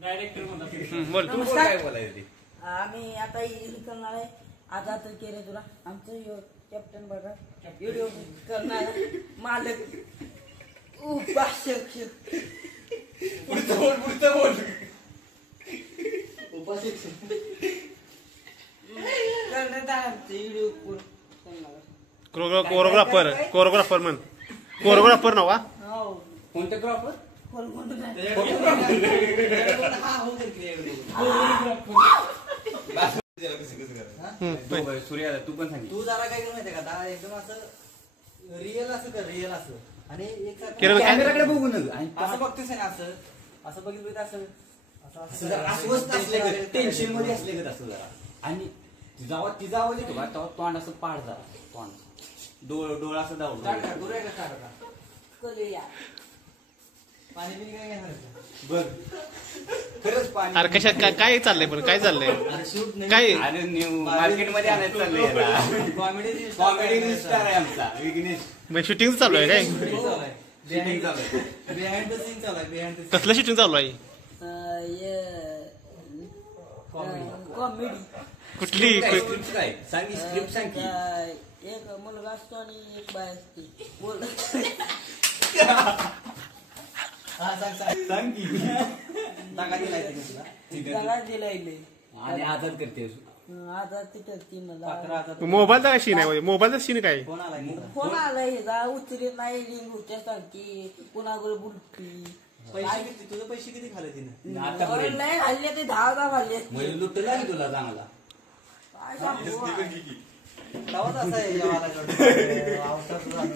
बोल तू काय बोलायचं. आम्ही आता करणार आहे. आता तर केले तुला आमचं कॅप्टन बघा व्हिडिओ करणार मालक उपाध्यक्ष बोल करण्यात आमचे व्हिडिओ कोरिओग्राफर म्हण कोरिओग्राफर नवा हो कोणते क्रॉपर सूर्या तू पण सांग. तू जरा काय कर माहितीये का आता एकदम असं रिअल असं कर रिअल असं आणि एक कॅमेराकडे बघू न असं बघतोस ना असं असं बघितलं तर असं अस्वस्थ असले टेन्शन मध्ये असले का असं जरा. आणि जेव्हा तिचा आवाज येतो का तेव्हा तोंड असं पाड जरा तोंड डोळा असं दावलं पाणी बिणी काय घेणार बघ खरंच पाणी. अरे कशात काय चाललंय पण काय चाललंय शूट नाही काय अरे न्यू मार्केट मध्ये आणायचं चाललंय. कॉमेडी कॉमेडी स्टार आहे आमचा विघ्नेश. शूटिंग चालू आहे काय शूटिंग चालू आहे. बिहाइंड द सीन चालू आहे बिहाइंड द कसलं शूटिंग चालू आहे कॉमेडी कुठली स्क्रिप्ट काय सांग स्क्रिप्ट सांग की. एक मुलगा असतो आणि एक बाय असते बोल हा सांग सांग सांग की. टाका दिलाय तुला जगा दिलाय आणि आजाद करते आता तिथं ती मला 15,000 मोबाईलचा काय सीन आहे मोबाईलचा सीन काय फोन आलाय फोन आलाय जा उचलीत नाही रिंग होत्या सारखी कुणाकडे बुलती पैसे किती तुझं पैसे किती खाल्ले तिने आतापर्यंत नाही हल्ले ते 10 हल्ले म्हणजे लुटला की तुला चांगला. काय सांगू तवाच असं आहे जेवायला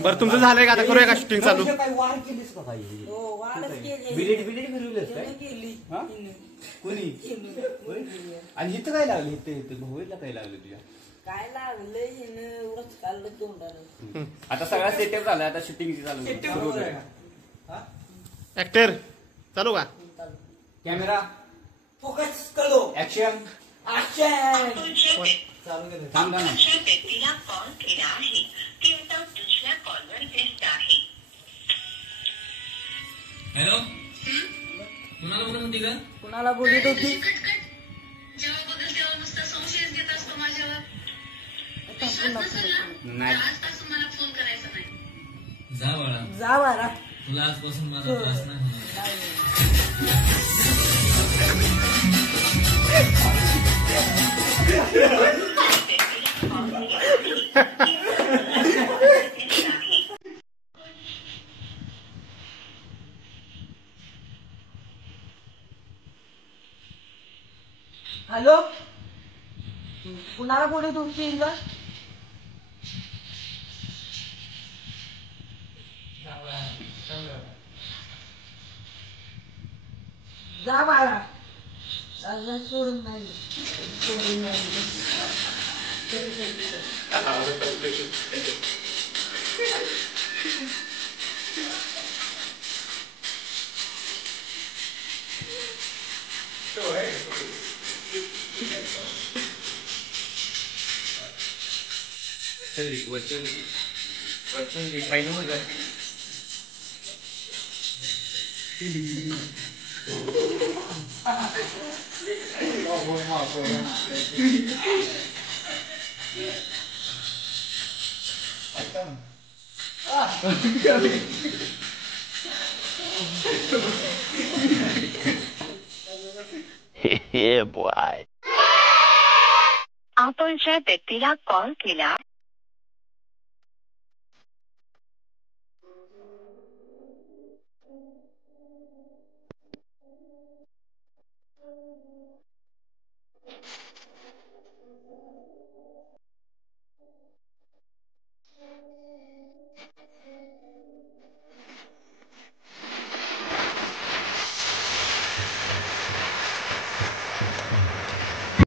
बरं तुमचं झालंय का आता करूया का शूटिंग चालू काय वाढ केलीस का काही हो वाढच केली बिलेट फिरवलंस काय केली हा? कोणी होय? आणि इथं काय लागलं इथं भोईला काय लागलं तुझ्या. काय लागलंय हिनं एवढंच काढलं तोंडानं आता सगळा सेटअप झाला आता शूटिंग चालू सुरू होतंय. ऍक्टर चालू का कॅमेरा फोकस करो ऍक्शन ऍक्शन चालू केलं थांब ना. तुमच्या व्यक्तीला कॉल केला आहे ती आता दुसऱ्या कॉलवर व्यस्त आहे. हॅलो कुणाला बोलत होती का कुणाला बोलत होती जेव्हा बघेल तेव्हा नुसता संशयच घेत असतो माझ्यावर. विश्वास नसेल ना नाही. तर आजपासून मला फोन करायचा नाही. जा बाळा जा बारा तुला आजपासून माझा त्रास नाही होणार. हॅलो कुणाला बोलत होती जा बाळा सोडून नाही आपण ज्या व्यक्तीला कॉल केला